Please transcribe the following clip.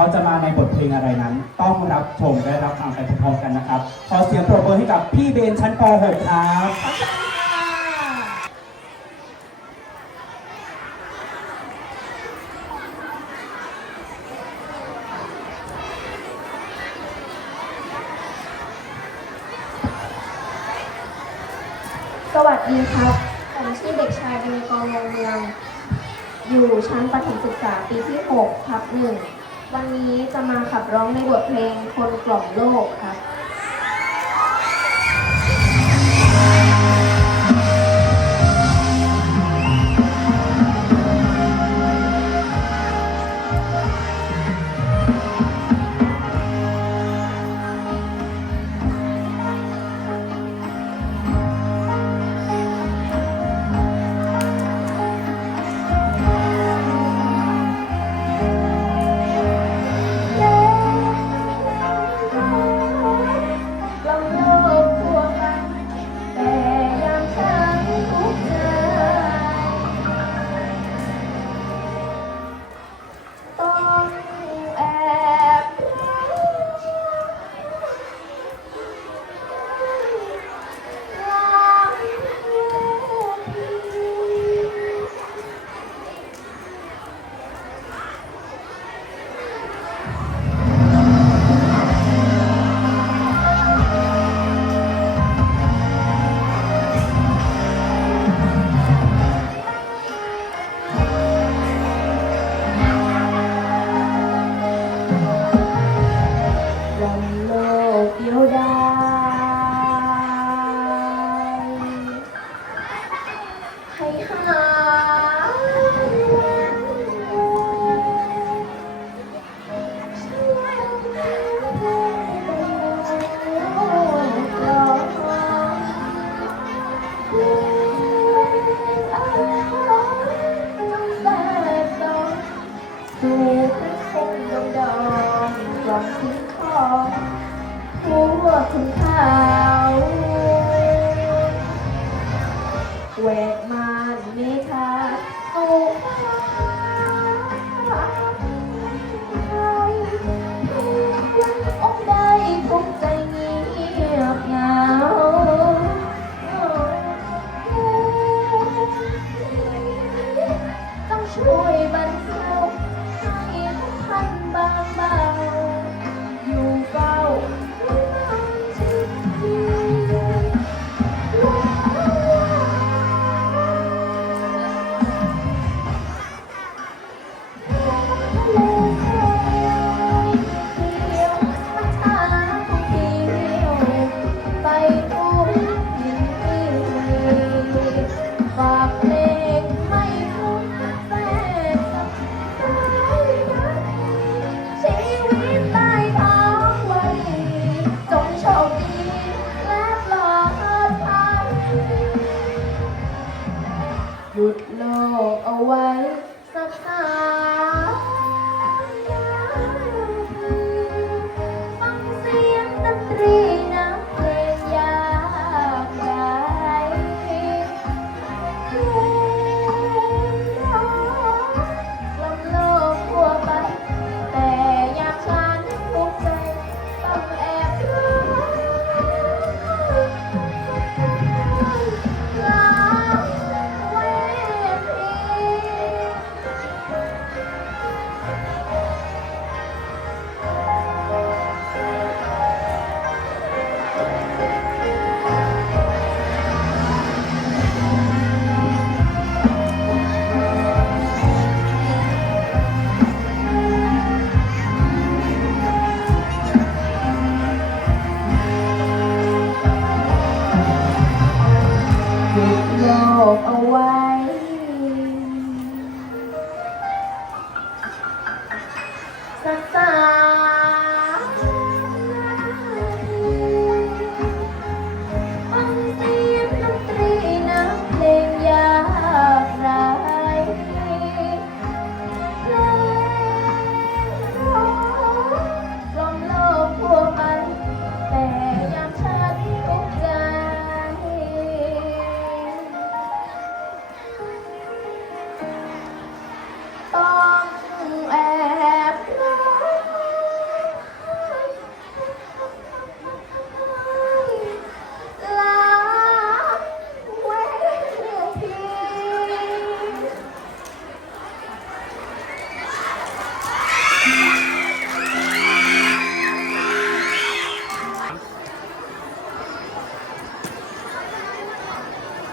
เขาจะมาในบทเพลงอะไรนั้น ต้องรับชมและรับฟังไปพร้อมๆกันนะครับ ขอเสียงปรบมือให้กับพี่เบนชั้นป .6 ครับสวัสดีครับ ผมชื่อเด็กชายเดนกรวงเมือง อยู่ชั้นประถมศึกษาปีที่6ทับหนึ่ง วันนี้จะมาขับร้องในบทเพลงคนกล่อมโลกครับ of our